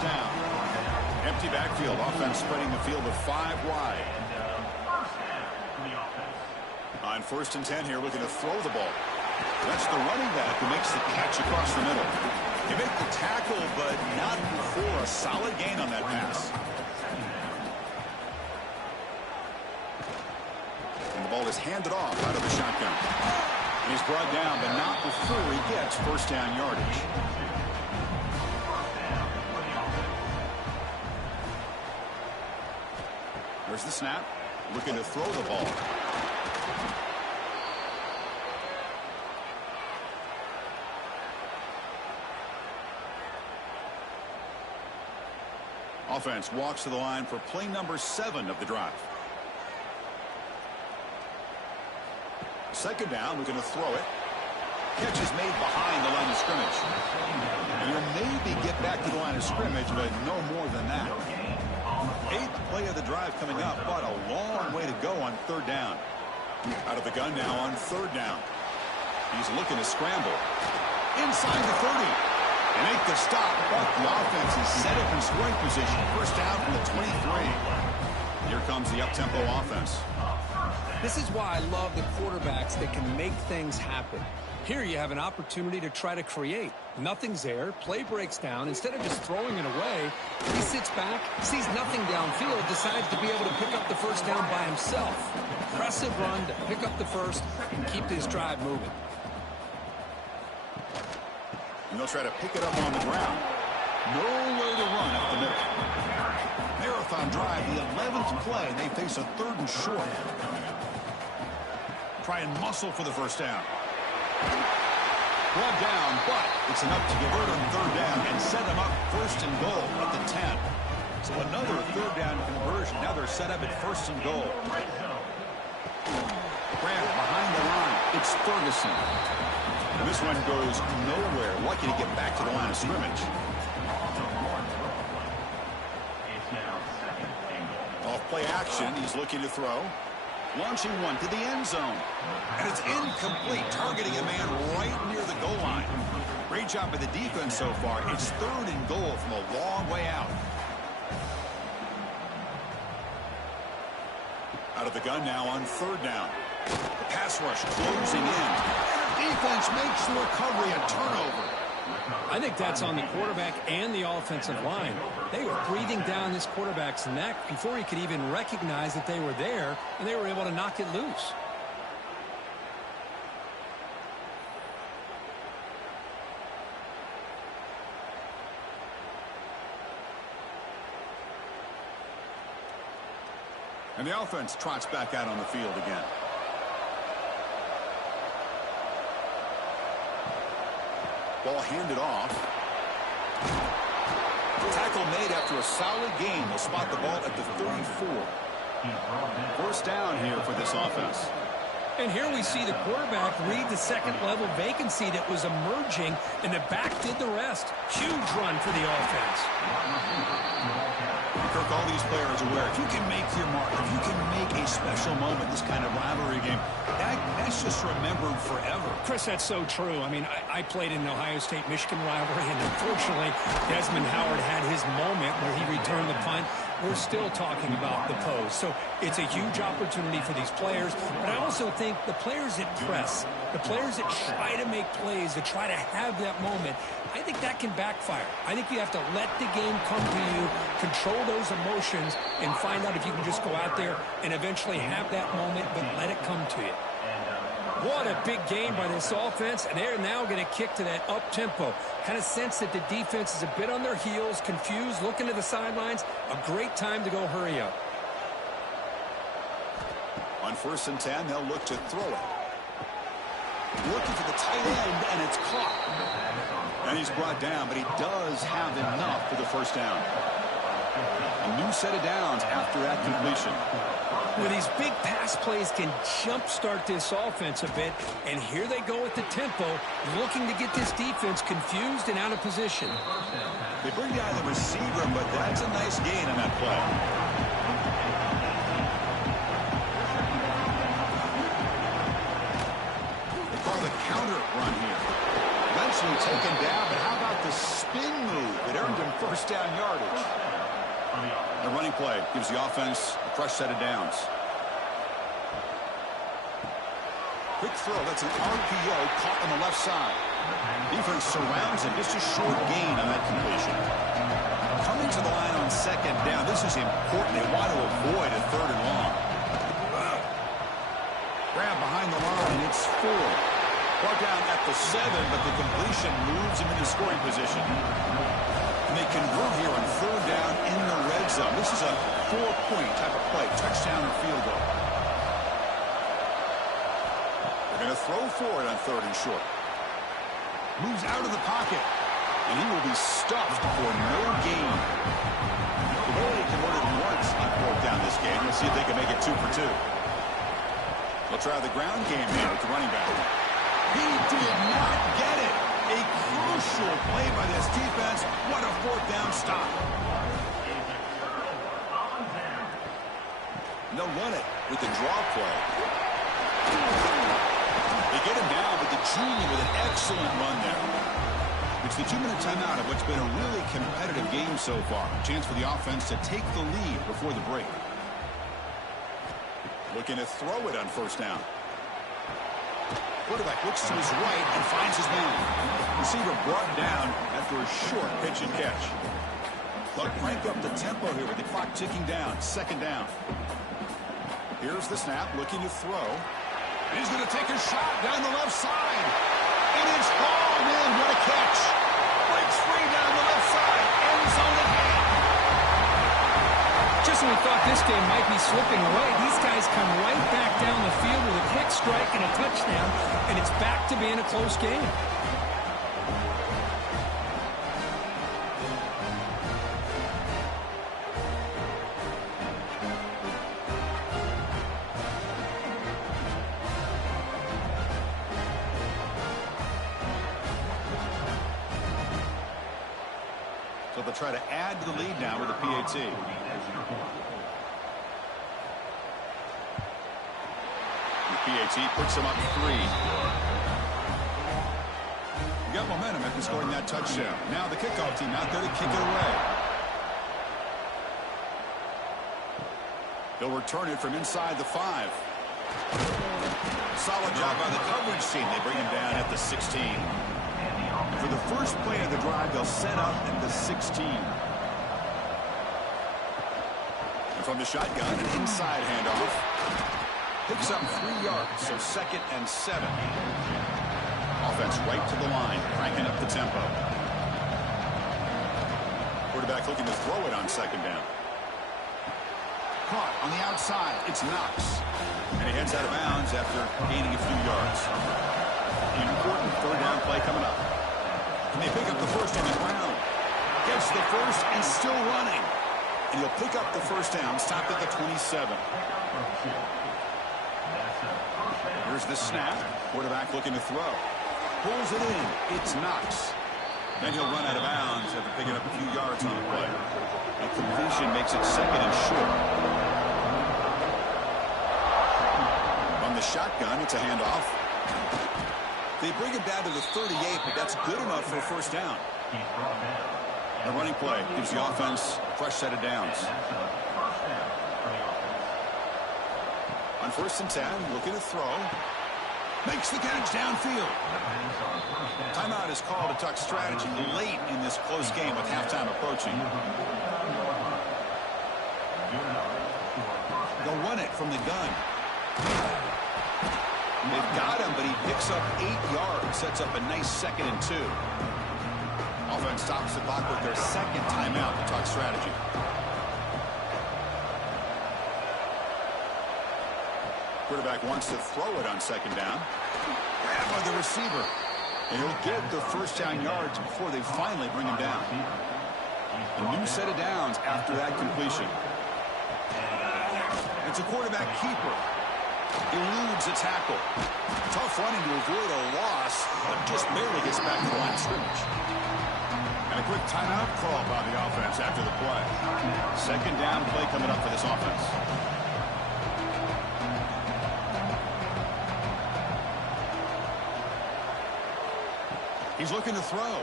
first down. Empty backfield. Offense spreading the field to 5 wide. On 1st and 10 here, looking to throw the ball. That's the running back who makes the catch across the middle. He made the tackle, but not before a solid gain on that pass. And the ball is handed off out of the shotgun. And he's brought down, but not before he gets first down yardage. There's the snap. Looking to throw the ball. Offense walks to the line for play number 7 of the drive. 2nd down, looking to throw it. Catch is made behind the line of scrimmage. And he'll maybe get back to the line of scrimmage, but no more than that. 8th play of the drive coming up, but a long way to go on 3rd down. Out of the gun now on 3rd down. He's looking to scramble. Inside the 30. And make the stop, but the offense is set up in scoring position. First down from the 23. Here comes the up-tempo offense. This is why I love the quarterbacks that can make things happen. Here you have an opportunity to try to create. Nothing's there. Play breaks down. Instead of just throwing it away, he sits back, sees nothing downfield, decides to be able to pick up the first down by himself. Impressive run to pick up the first and keep this drive moving. And they'll try to pick it up on the ground. Nowhere to run up the middle. Marathon drive, the 11th play. They face a 3rd and short. Try and muscle for the first down. Brought down, but it's enough to convert on 3rd down and set them up 1st and goal at the 10. So another 3rd down conversion. Now they're set up at 1st and goal. Grant behind the line. It's Ferguson. And this one goes nowhere. Lucky to get back to the line of scrimmage. Off play action. He's looking to throw. Launching one to the end zone. And it's incomplete. Targeting a man right near the goal line. Great job by the defense so far. It's 3rd and goal from a long way out. Out of the gun now on 3rd down. The pass rush closing in. Defense makes the recovery a turnover. I think that's on the quarterback and the offensive line. They were breathing down this quarterback's neck before he could even recognize that they were there, and they were able to knock it loose. And the offense trots back out on the field again. Ball handed off. Tackle made after a solid gain. They'll spot the ball at the 34. First down here for this offense. And here we see the quarterback read the 2nd level vacancy that was emerging, and the back did the rest. Huge run for the offense. Kirk, all these players aware, if you can make your mark, if you can make a special moment, this kind of rivalry game, that's just remembered forever. Chris, that's so true. I mean, I played in the Ohio State-Michigan rivalry, and unfortunately, Desmond Howard had his moment where he returned the punt. We're still talking about the pose. So it's a huge opportunity for these players, but I also think the players that press, the players that try to make plays, that try to have that moment, I think that can backfire. I think you have to let the game come to you, control those emotions, and find out if you can just go out there and eventually have that moment, but let it come to you. What a big game by this offense, and they're now going to kick to that up-tempo. Kind of sense that the defense is a bit on their heels, confused, looking to the sidelines. A great time to go hurry up. On 1st and 10, they'll look to throw it. Looking for the tight end, and it's caught. And he's brought down, but he does have enough for the first down. A new set of downs after that completion. Well, these big pass plays can jumpstart this offense a bit, and here they go at the tempo, looking to get this defense confused and out of position. They bring down the receiver, but that's a nice gain on that play. They call the counter run here. Eventually taken down, but how about the spin move that earned him first down yardage. The running play gives the offense a fresh set of downs. Quick throw. That's an RPO caught on the left side. Defense surrounds him. Just a short gain on that completion. Coming to the line on second down. This is important. They want to avoid a third and long. Grab behind the line, and it's 4. Brought down at the 7, but the completion moves him into scoring position. And they convert here on third down in the red zone. This is a 4-point type of play, touchdown or field goal. They're going to throw for it on third and short. Moves out of the pocket, and he will be stuffed for no gain. They've already converted once on fourth down this game. Let's see if they can make it 2 for 2. They'll try the ground game here with the running back. He did not get it. A crucial play by this defense. What a fourth down stop. They'll run it with the draw play. They get him down, but the junior with an excellent run there. It's the 2-minute timeout of what's been a really competitive game so far. A chance for the offense to take the lead before the break. Looking to throw it on first down. Quarterback looks to his right and finds his man. Receiver brought down after a short pitch and catch. They'll crank up the tempo here with the clock ticking down. Second down. Here's the snap, looking to throw. And he's going to take a shot down the left side. And it's hauled in. What a catch. Breaks free down the left side. End zone at hand. Just when we thought this game might be slipping away, these guys come right back down the field with a quick strike and a touchdown, and it's back to being a close game. So they'll try to add to the lead now with a PAT. The PAT puts them up 3. You got momentum after scoring that touchdown. Now the kickoff team out there to kick it away. They'll return it from inside the 5. Solid job by the coverage team. They bring him down at the 16. For the first play of the drive, they'll set up at the 16. And from the shotgun, an inside handoff. Picks up 3 yards, so 2nd and 7. Offense right to the line, cranking up the tempo. Quarterback looking to throw it on second down. Caught on the outside. It's Knox. And he heads out of bounds after gaining a few yards. An important third down play coming up. And they pick up the first on the ground. Gets the first and still running. And he'll pick up the first down, stopped at the 27. Here's the snap. Quarterback looking to throw. Pulls it in. It's Knox. Then he'll run out of bounds after picking up a few yards on the play. A completion makes it 2nd and short. On the shotgun, it's a handoff. They bring him down to the 38, but that's good enough for a first down. The running play gives the offense a fresh set of downs. On 1st and 10, looking to throw. Makes the catch downfield. Timeout is called to tuck strategy late in this close game with halftime approaching. They'll run it from the gun. They've got him, but he picks up 8 yards. Sets up a nice 2nd and 2. Offense stops the clock with their 2nd timeout to talk strategy. Quarterback wants to throw it on second down. Grab by the receiver. And he'll get the first down yards before they finally bring him down. A new set of downs after that completion. It's a quarterback keeper. Eludes a tackle. Tough running to avoid a loss, but just barely gets back to the line of scrimmage. And a quick timeout call by the offense after the play. Second down play coming up for this offense. He's looking to throw.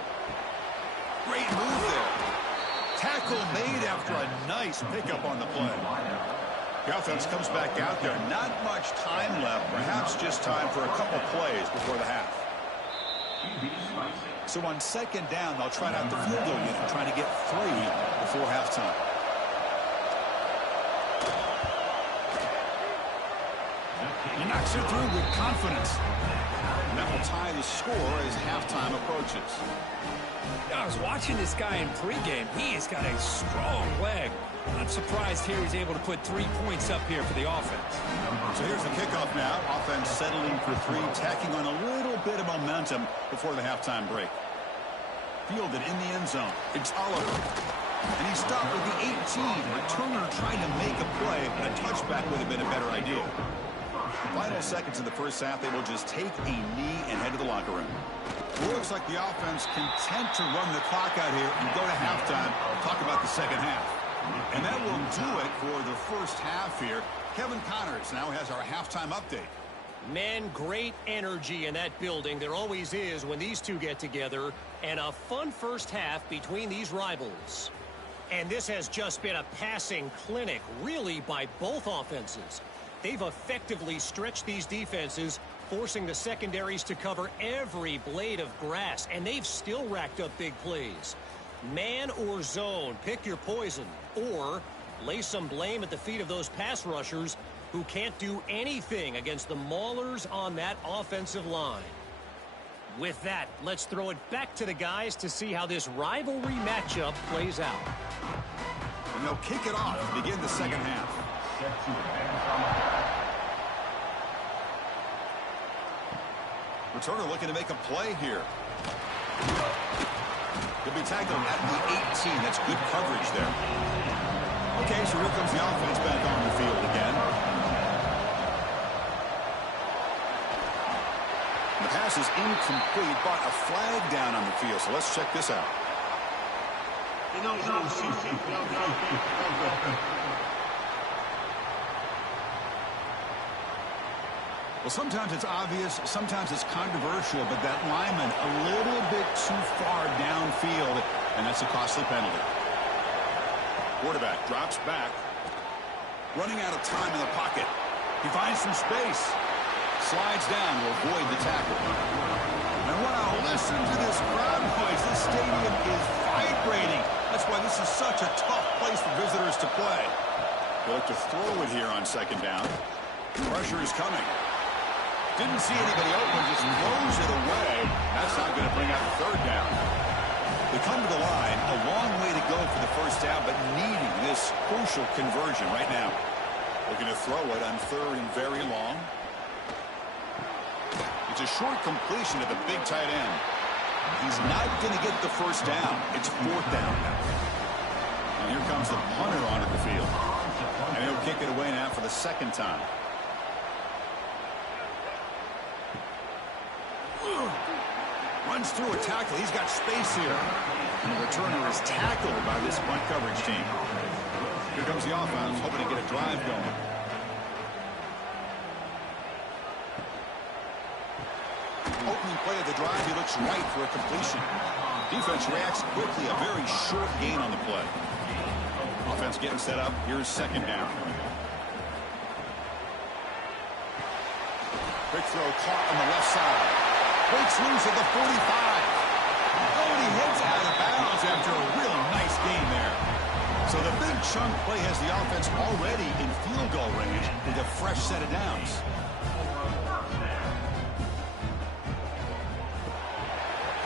Great move there. Tackle made after a nice pickup on the play. The offense comes back out there. Not much time left. Perhaps just time for a couple plays before the half. So on second down, they'll try out the field goal unit, trying to get 3 before halftime. He knocks it through with confidence. And that will tie the score as halftime approaches. I was watching this guy in pregame. He has got a strong leg. Not surprised here he's able to put 3 points up here for the offense. So here's the kickoff now. Offense settling for 3, tacking on a little bit of momentum before the halftime break. Fielded in the end zone. It's Oliver. And he stopped with the 18. Returner trying to make a play, but a touchback would have been a better idea. Final seconds in the first half, they will just take a knee and head to the locker room. It looks like the offense content to run the clock out here and go to halftime. Talk about the second half. And that will do it for the first half here. Kevin Connors now has our halftime update. Man, great energy in that building. There always is when these two get together. And a fun first half between these rivals. And this has just been a passing clinic, really, by both offenses. They've effectively stretched these defenses, forcing the secondaries to cover every blade of grass, and they've still racked up big plays. Man or zone, pick your poison, or lay some blame at the feet of those pass rushers who can't do anything against the maulers on that offensive line. With that, let's throw it back to the guys to see how this rivalry matchup plays out. And they'll kick it off to begin the second half. Returner looking to make a play here. He'll be tackled at the 18. That's good coverage there. Okay, so here comes the offense back on the field again. The pass is incomplete, but a flag down on the field. So let's check this out. Well, sometimes it's obvious, sometimes it's controversial, but that lineman a little bit too far downfield, and that's a costly penalty. Quarterback drops back, running out of time in the pocket. He finds some space, slides down to avoid the tackle. And wow, listen to this crowd noise. This stadium is vibrating. That's why this is such a tough place for visitors to play. They look to throw it here on second down. Pressure is coming. Didn't see anybody open, just throws it away. That's not going to bring out the third down. They come to the line, a long way to go for the first down, but needing this crucial conversion right now. Looking to throw it on third and very long. It's a short completion to the big tight end. He's not going to get the first down. It's fourth down now. And here comes the punter onto the field. And he'll kick it away now for the second time. Runs through a tackle. He's got space here. And the returner is tackled by this punt coverage team. Here comes the offense, hoping to get a drive going. Opening play of the drive, he looks right for a completion. Defense reacts quickly, a very short gain on the play. Offense getting set up. Here's second down. Quick throw caught on the left side. Breaks loose at the 45. Oh, and he heads out of bounds after a real nice gain there. So the big chunk play has the offense already in field goal range with a fresh set of downs.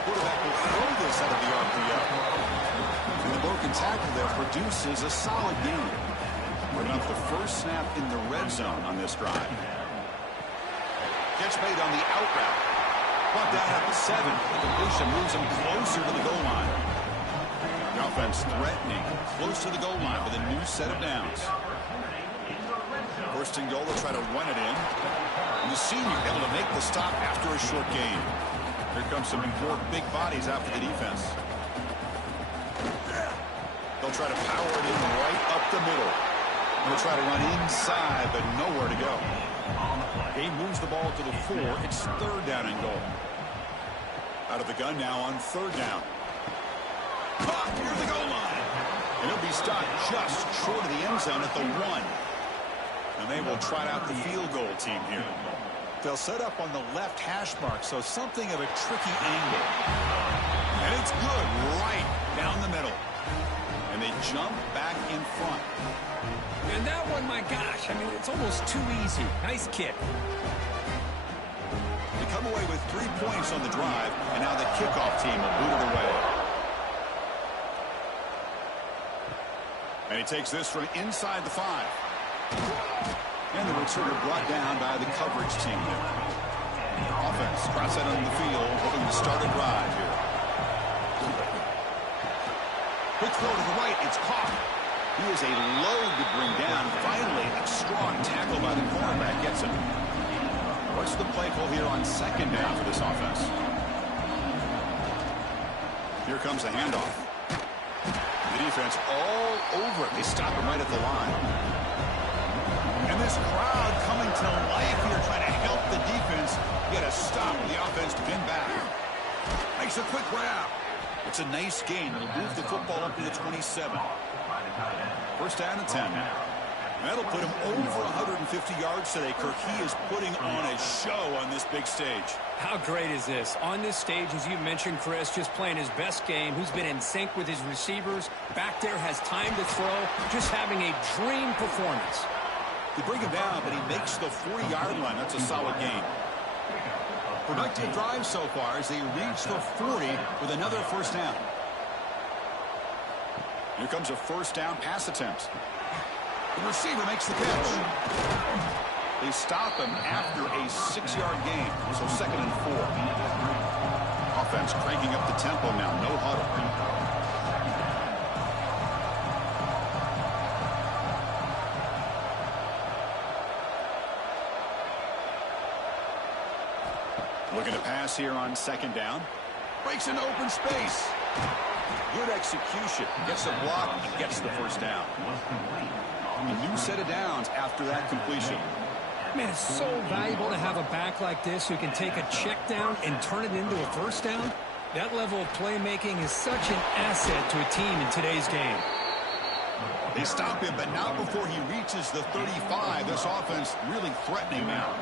Quarterback will throw this out of the RPO. And the broken tackle there produces a solid gain. Bringing up the first snap in the red zone on this drive. Catch made on the out route. Brought down at the 7. The completion moves him closer to the goal line. The offense threatening, close to the goal line with a new set of downs. First and goal, they'll try to run it in. And the senior able to make the stop after a short gain. Here comes some more big bodies after the defense. They'll try to power it in right up the middle. They'll try to run inside, but nowhere to go. He moves the ball to the 4. It's third down and goal. Out of the gun now on third down. Caught near the goal line. And he'll be stopped just short of the end zone at the 1. And they will trot out the field goal team here. They'll set up on the left hash mark, so something of a tricky angle. And it's good right down the middle. And they jump back in front. And that one, my gosh, I mean, it's almost too easy. Nice kick. They come away with 3 points on the drive, and now the kickoff team will boot it away. And he takes this from inside the 5. And the returner brought down by the coverage team there. Offense cross that on the field, hoping to start a drive here. Quick throw to the right, it's caught. He is a load to bring down. Finally, a strong tackle by the cornerback gets him. What's the play call here on second down for this offense? Here comes the handoff. The defense all over it. They stop him right at the line. And this crowd coming to life here, trying to help the defense get a stop the offense to pin back. Makes a quick grab. It's a nice gain. It'll move the football up to the 27. First down and 10. That'll put him over 150 yards today. Kirk, he is putting on a show on this big stage. How great is this? On this stage, as you mentioned, Chris, just playing his best game. He's been in sync with his receivers. Back there, has time to throw. Just having a dream performance. They bring him down, but he makes the 40-yard line. That's a solid gain. Productive drive so far as they reach the 40 with another first down. Here comes a first down pass attempt. The receiver makes the catch. They stop him after a 6-yard gain, so second and 4. Offense cranking up the tempo now, no huddle. Looking to pass here on second down. Breaks into open space. Good execution. Gets a block and gets the first down. A new set of downs after that completion. Man, it's so valuable to have a back like this who can take a check down and turn it into a first down. That level of playmaking is such an asset to a team in today's game. They stop him, but not before he reaches the 35. This offense really threatening now.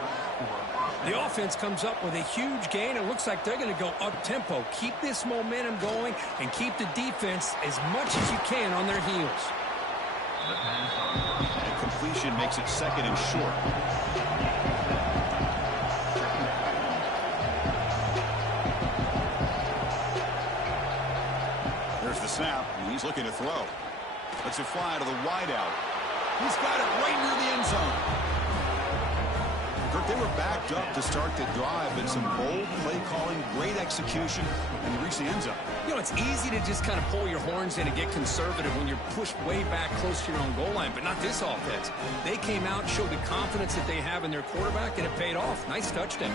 The offense comes up with a huge gain. It looks like they're going to go up-tempo. Keep this momentum going and keep the defense as much as you can on their heels. And completion makes it second and short. There's the snap, and he's looking to throw. Lets it fly to the wideout. He's got it right near the end zone. Kirk, they were backed up to start the drive, but some bold play calling, great execution, and they reached the end zone. You know, it's easy to just kind of pull your horns in and get conservative when you're pushed way back close to your own goal line, but not this offense. They came out, showed the confidence that they have in their quarterback, and it paid off. Nice touchdown.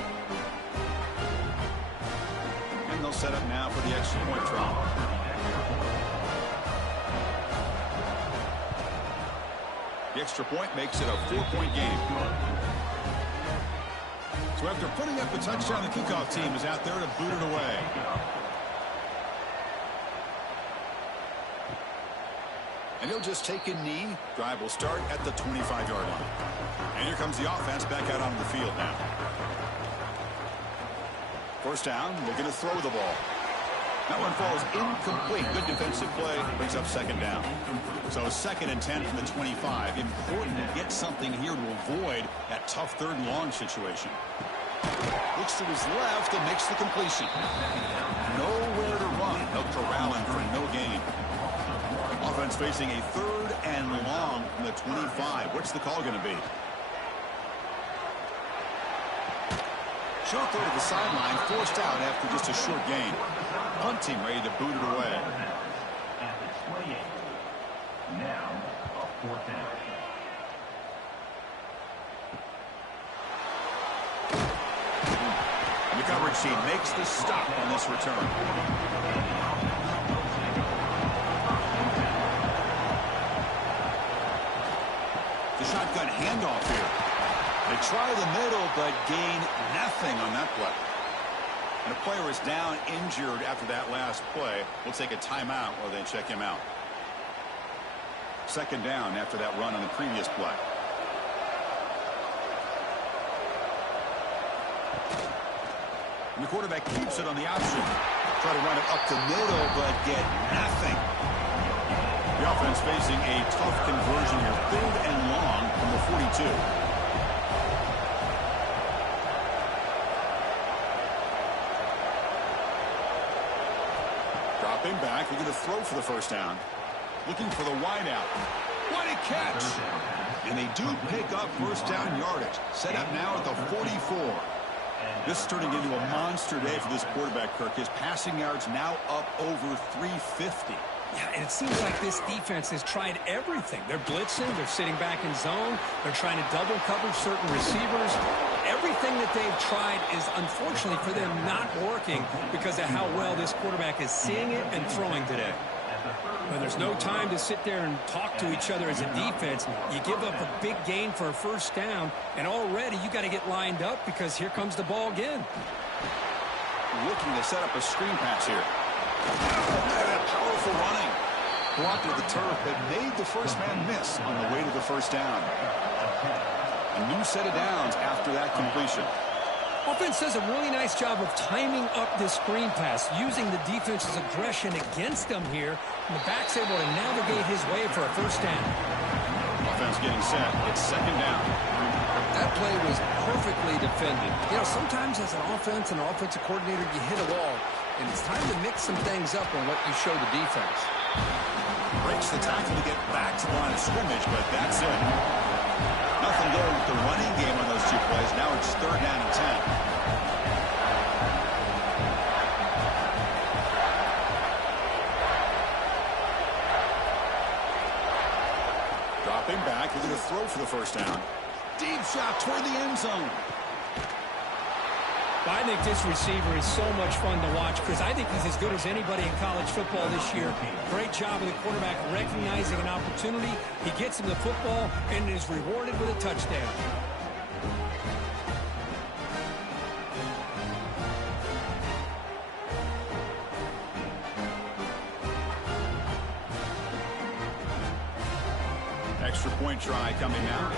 And they'll set up now for the extra point try. The extra point makes it a 4-point game. So after putting up the touchdown, the kickoff team is out there to boot it away. And he'll just take a knee. Drive will start at the 25-yard line. And here comes the offense back out onto the field now. First down, looking to throw the ball. That one falls incomplete. Good defensive play. Brings up second down. So second and 10 from the 25. Important to get something here to avoid that tough third and long situation. Looks to his left and makes the completion. Nowhere to run. They'll corral him for no gain. Offense facing a third and long from the 25. What's the call going to be? Short throw to the sideline, forced out after just a short gain. Punt team ready to boot it away. Now, a fourth down. The coverage team makes the stop on this return. The shotgun handoff here. They try the middle, but gain nothing on that play. And a player is down injured after that last play. We'll take a timeout while they check him out. Second down after that run on the previous play. And the quarterback keeps it on the option. Try to run it up the middle, but get nothing. The offense facing a tough conversion here. 3rd and long from the 42. Dropping back, looking to throw for the first down. Looking for the wideout. What a catch! And they do pick up first down yardage. Set up now at the 44. This is turning into a monster day for this quarterback, Kirk. His passing yards now up over 350. Yeah, and it seems like this defense has tried everything. They're blitzing, they're sitting back in zone, they're trying to double cover certain receivers. Everything that they've tried is, unfortunately for them, not working because of how well this quarterback is seeing it and throwing today. Well, there's no time to sit there and talk to each other as a defense. You give up a big gain for a first down, and already you got to get lined up because here comes the ball again. Looking to set up a screen pass here. Powerful running. Blocked at the turf, but made the first man miss on the way to the first down. A new set of downs after that completion. Offense does a really nice job of timing up this screen pass, using the defense's aggression against them here. And the back's able to navigate his way for a first down. Offense getting set. It's second down. That play was perfectly defended. You know, sometimes as an offense and an offensive coordinator, you hit a wall, and it's time to mix some things up on what you show the defense. Breaks the tackle to get back to the line of scrimmage, but that's it. Nothing there with the running game on those two plays. Now it's 3rd down and 10. Dropping back, looking to throw for the first down. Deep shot toward the end zone. I think this receiver is so much fun to watch because I think he's as good as anybody in college football this year. Great job of the quarterback recognizing an opportunity. He gets him the football and is rewarded with a touchdown. Extra point try coming now.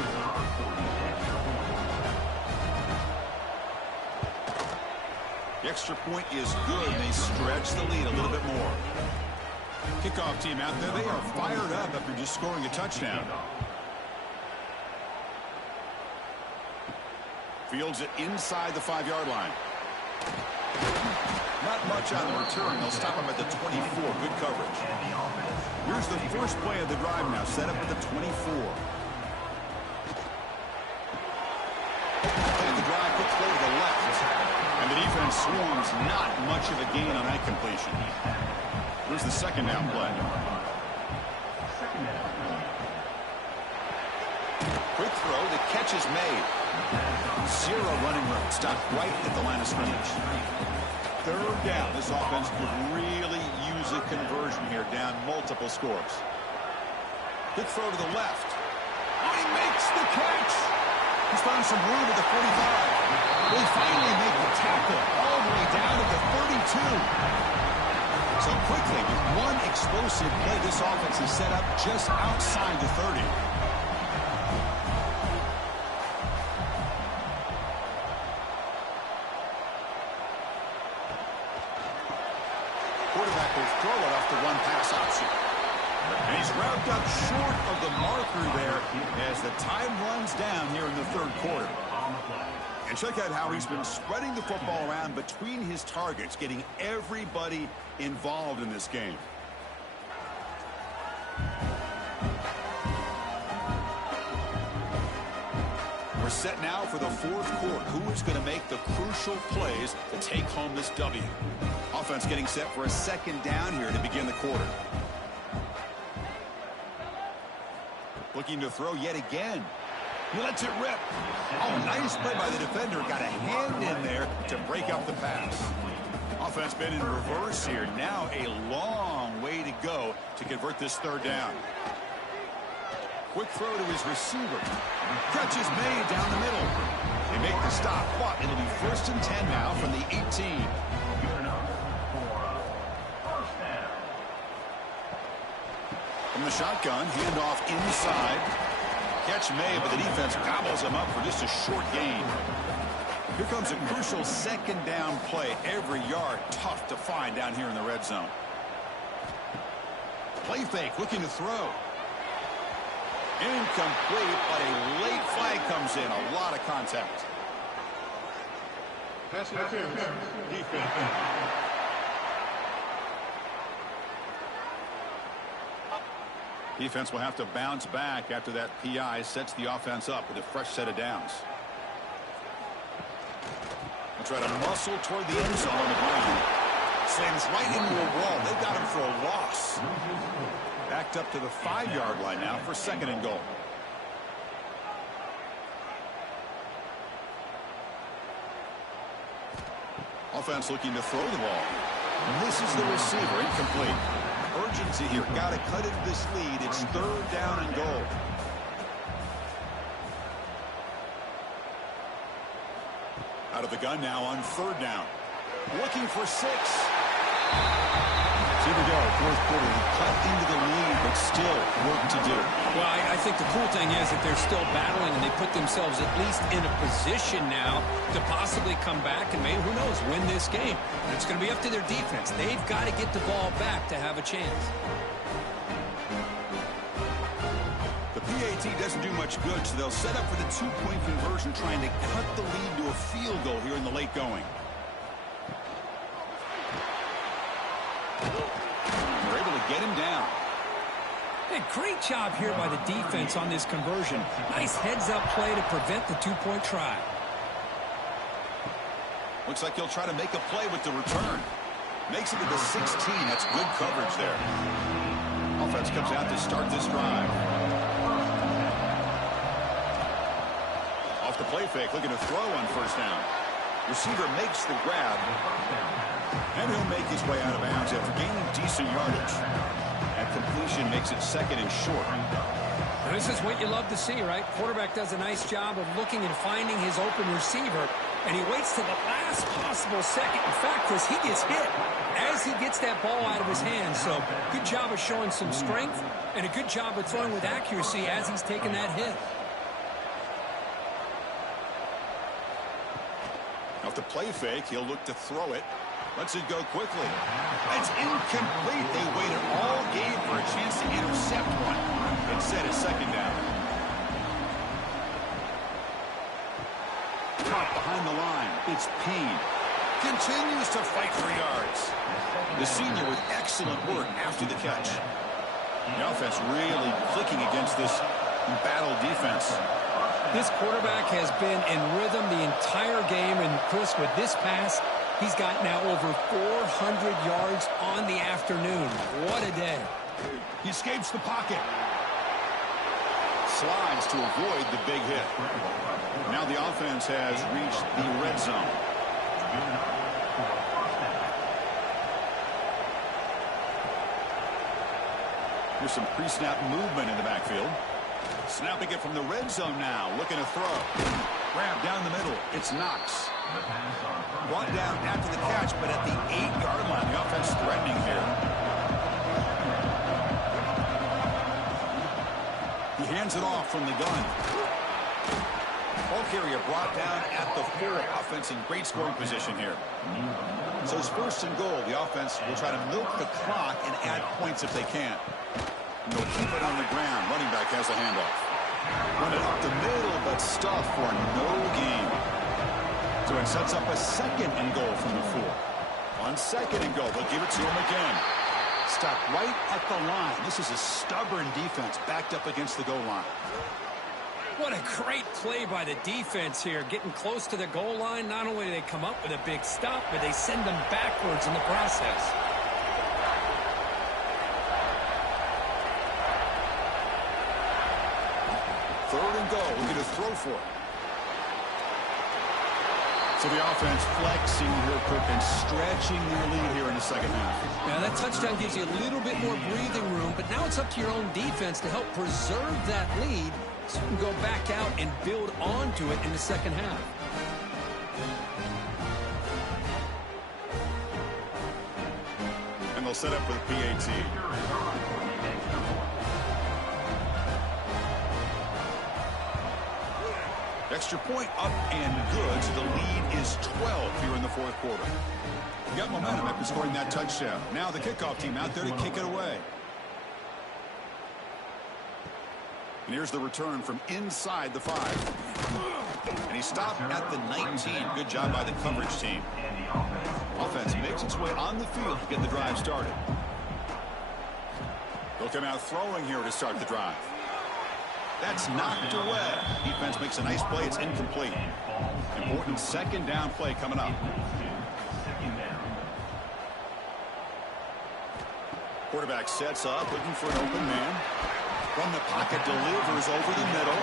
The extra point is good, and they stretch the lead a little bit more. Kickoff team out there, they are fired up after just scoring a touchdown. Fields it inside the 5-yard line. Not much on the return. They'll stop him at the 24. Good coverage. Here's the first play of the drive now, set up at the 24. And the drive puts play to the left. And the defense swarms, not much of a gain on that completion. Here's the second down play. Quick throw, the catch is made. 0 running room, stopped right at the line of scrimmage. 3rd down, this offense could really use a conversion here, down multiple scores. Quick throw to the left. Oh, he makes the catch. He's found some room at the 45. They finally make the tackle all the way down to the 32. So quickly, with one explosive play, this offense is set up just outside the 30. Quarterback will throw it off the one-pass option. And he's wrapped up short of the marker there as the time runs down here in the 3rd quarter. And check out how he's been spreading the football around between his targets, getting everybody involved in this game. We're set now for the 4th quarter. Who is going to make the crucial plays to take home this W? Offense getting set for a second down here to begin the quarter. Looking to throw yet again. He lets it rip. Oh, nice play by the defender. Got a hand in there to break up the pass. Offense been in reverse here. Now a long way to go to convert this 3rd down. Quick throw to his receiver. Catch is made down the middle. They make the stop, but it'll be 1st and 10 now from the 18. Good enough for a first down. From the shotgun, handoff inside. Catch made, but the defense gobbles him up for just a short gain. Here comes a crucial 2nd down play. Every yard tough to find down here in the red zone. Play fake, looking to throw. Incomplete, but a late flag comes in. A lot of contact. Pass interference. Defense. Defense will have to bounce back after that PI sets the offense up with a fresh set of downs. They'll try to muscle toward the end zone on the ground. Slams right into a wall. They've got him for a loss. Backed up to the 5-yard line now for 2nd and goal. Offense looking to throw the ball. Misses the receiver. Incomplete. Urgency here. Got to cut into this lead. It's 3rd down and goal. Out of the gun now on 3rd down. Looking for 6. Here we go, 4th quarter. Cut into the lead, but still work to do. Well, I think the cool thing is that they're still battling, and they put themselves at least in a position now to possibly come back and maybe, who knows, win this game. And it's going to be up to their defense. They've got to get the ball back to have a chance. The PAT doesn't do much good, so they'll set up for the 2-point conversion, trying to cut the lead to a field goal here in the late going. They're able to get him down. Hey, great job here by the defense on this conversion. Nice heads-up play to prevent the 2-point try. Looks like he'll try to make a play with the return. Makes it to the 16. That's good coverage there. Offense comes out to start this drive. Off the play fake, looking to throw on 1st down. Receiver makes the grab. And he'll make his way out of bounds after gaining decent yardage. That completion makes it 2nd and short. And this is what you love to see, right? Quarterback does a nice job of looking and finding his open receiver, and he waits to the last possible second. In fact, as he gets hit, as he gets that ball out of his hands. So good job of showing some strength, and a good job of throwing with accuracy as he's taking that hit. Off the play fake, he'll look to throw it. Lets it go quickly. It's incomplete. They waited all game for a chance to intercept one. Instead, a 2nd down. Caught behind the line. It's Payne. Continues to fight for yards. The senior with excellent work after the catch. The offense really clicking against this battle defense. This quarterback has been in rhythm the entire game, and Chris, with this pass, he's got now over 400 yards on the afternoon. What a day. He escapes the pocket. Slides to avoid the big hit. Now the offense has reached the red zone. Here's some pre-snap movement in the backfield. Snapping it from the red zone now. Looking to throw. Grab down the middle. It's Knox. Brought down after the catch, but at the 8-yard line. The offense threatening here. He hands it off from the gun. Ball carrier brought down at the 4. Offense in great scoring position here. So it's 1st and goal. The offense will try to milk the clock and add points if they can. And they'll keep it on the ground. Running back has the handoff. Run it up the middle, but stuffed for no gain. So it sets up a 2nd and goal from the 4. On 2nd and goal, they'll give it to him again. Stop right at the line. This is a stubborn defense backed up against the goal line. What a great play by the defense here. Getting close to the goal line, not only do they come up with a big stop, but they send them backwards in the process. Third and goal. We're going to throw for it. So the offense flexing real quick and stretching their lead here in the second half. Now that touchdown gives you a little bit more breathing room, but now it's up to your own defense to help preserve that lead so you can go back out and build onto it in the second half. And they'll set up with PAT. Extra point up and good. So the lead is 12 here in the fourth quarter. You got momentum after scoring that touchdown. Now the kickoff team out there to kick it away. And here's the return from inside the 5. And he stopped at the 19. Good job by the coverage team. Offense makes its way on the field to get the drive started. They'll come out throwing here to start the drive. That's knocked away. Defense makes a nice play. It's incomplete. Important second down play coming up. Quarterback sets up, looking for an open man. From the pocket, delivers over the middle.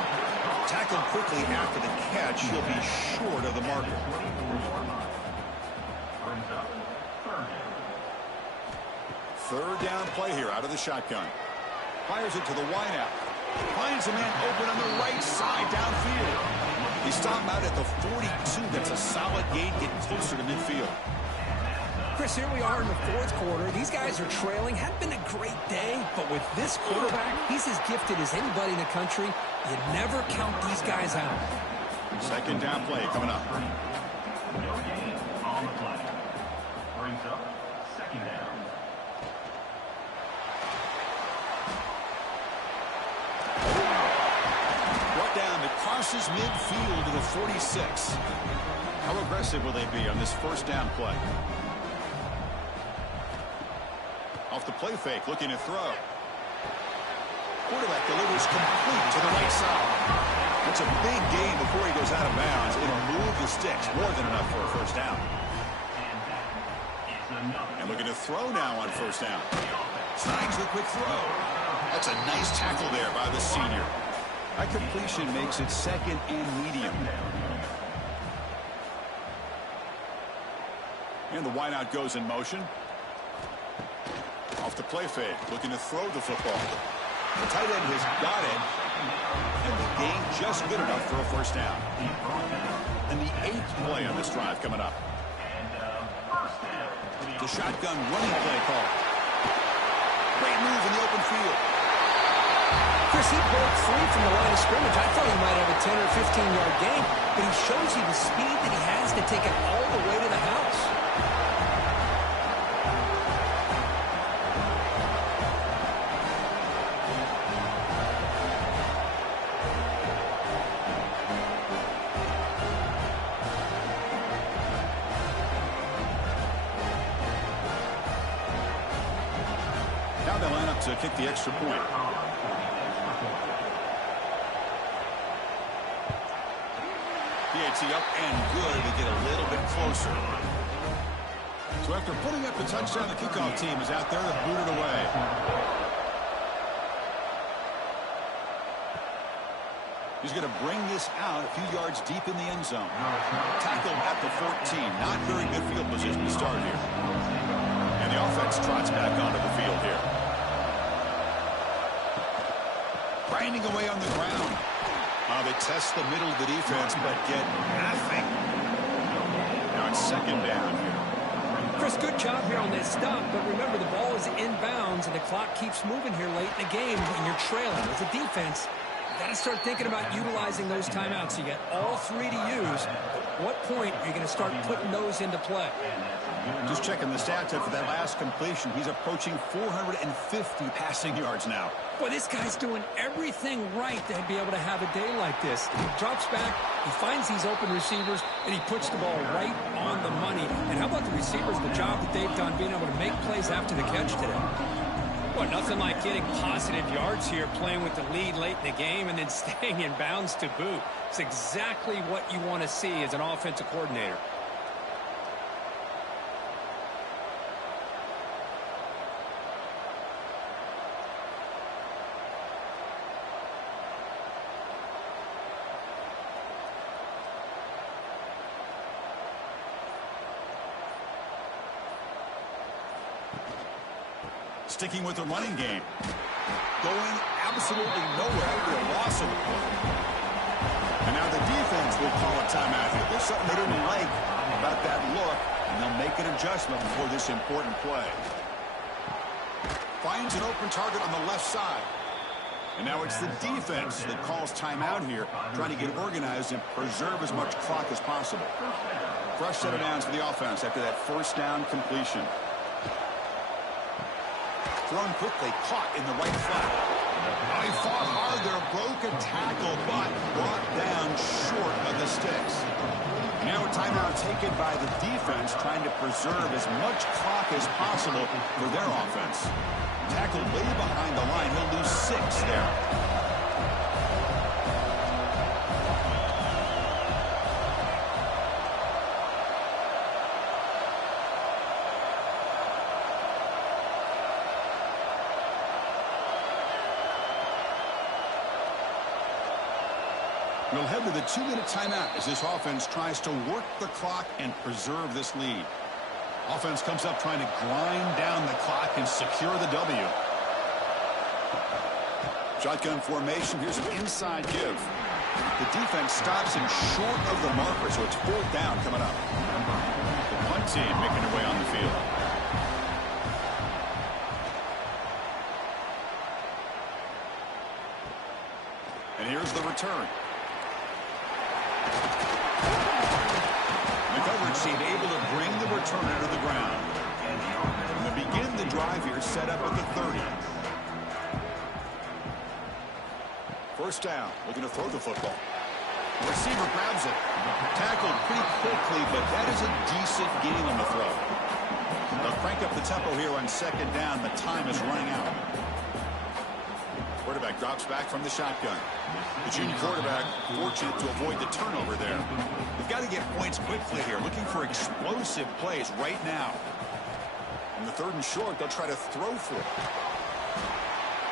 Tackled quickly after the catch. He'll be short of the marker. Third down play here out of the shotgun. Fires it to the wideout. Finds a man open on the right side downfield. He stopped out at the 42. That's a solid gain, getting closer to midfield. Chris, here we are in the fourth quarter. These guys are trailing. Hadn't been a great day, but with this quarterback, he's as gifted as anybody in the country. You never count these guys out. Second down play coming up. No gain on the play. Brings up second down. Brought down to crosses midfield to the 46. How aggressive will they be on this first down play? Off the play fake, looking to throw. Quarterback delivers complete to the right side. That's a big gain before he goes out of bounds. It'll move the sticks, more than enough for a first down. And looking to throw now on first down. Signs the quick throw. That's a nice tackle there by the senior. That completion makes it second and medium. And the wideout goes in motion. Off the play fake, looking to throw the football. The tight end has got it. And the gain just good enough for a first down. And the 8th play on this drive coming up. The shotgun running play call. Great move in the open field. Chris, he broke free from the line of scrimmage. I thought he might have a 10 or 15-yard gain, but he shows you the speed that he has to take it all the way to the house. Now they line up to kick the extra point. PAT up and good to get a little bit closer. So after putting up the touchdown, the kickoff team is out there to boot it away. He's going to bring this out a few yards deep in the end zone. Tackled at the 14. Not very good field position to start here. And the offense trots back onto the field here. Grinding away on the ground. They test the middle of the defense, but get nothing. Now it's second down here. Chris, good job here on that stop, but remember the ball is inbounds and the clock keeps moving here late in the game and you're trailing. As a defense, you got to start thinking about utilizing those timeouts. You got all three to use. At what point are you going to start putting those into play? Just checking the stats after that last completion. He's approaching 450 passing yards now. Boy, this guy's doing everything right to be able to have a day like this. He drops back, he finds these open receivers, and he puts the ball right on the money. And how about the receivers, the job that they've done being able to make plays after the catch today? Well, nothing like getting positive yards here, playing with the lead late in the game and then staying in bounds to boot. It's exactly what you want to see as an offensive coordinator. Sticking with the running game. Going absolutely nowhere after a loss of the ball. And now the defense will call a timeout here. There's something they didn't like about that look, and they'll make an adjustment before this important play. Finds an open target on the left side. And now it's the defense that calls timeout here, trying to get organized and preserve as much clock as possible. Fresh set of downs for the offense after that first down completion. Thrown quickly, caught in the right flat. Oh, he fought hard there, broke a tackle, but brought down short of the sticks. And now a timeout taken by the defense, trying to preserve as much clock as possible for their offense. Tackled way behind the line. He'll lose 6 there. We'll head to the 2-minute timeout as this offense tries to work the clock and preserve this lead. Offense comes up trying to grind down the clock and secure the W. Shotgun formation. Here's an inside give. The defense stops him short of the marker, so it's 4th down coming up. The punt team making their way on the field. And here's the return. The coverage team able to bring the returner to the ground. And they begin the drive here, set up at the 30. First down, looking to throw the football. The receiver grabs it. Tackled pretty quickly, but that is a decent gain on the throw. They'll crank up the tempo here on 2nd down. The time is running out. Quarterback drops back from the shotgun. The junior quarterback fortunate to avoid the turnover there. They've got to get points quickly here, looking for explosive plays right now. In the 3rd and short, they'll try to throw for it.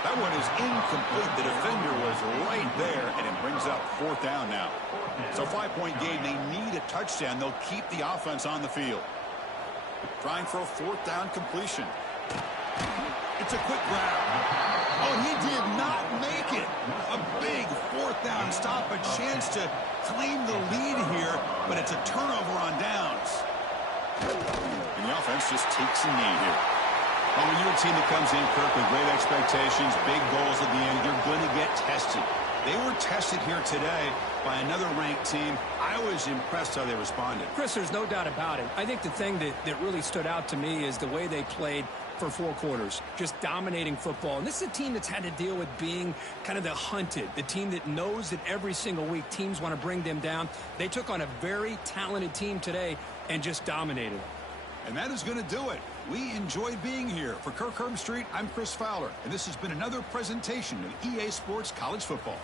That one is incomplete. The defender was right there, and it brings up 4th down now. So 5-point game, they need a touchdown. They'll keep the offense on the field. Trying for a 4th down completion. It's a quick grab. Oh, he did not make it. A big 4th down stop, a chance to claim the lead here, but it's a turnover on downs. And the offense just takes a knee here. Well, when you're a team that comes in, Kirk, with great expectations, big goals at the end, you're going to get tested. They were tested here today by another ranked team. I was impressed how they responded. Chris, there's no doubt about it. I think the thing that really stood out to me is the way they played for 4 quarters, just dominating football. And this is a team that's had to deal with being kind of the hunted, the team that knows that every single week teams want to bring them down. They took on a very talented team today and just dominated them. And that is going to do it. We enjoyed being here. For Kirk Herbstreit, I'm Chris Fowler, and this has been another presentation of EA Sports College Football.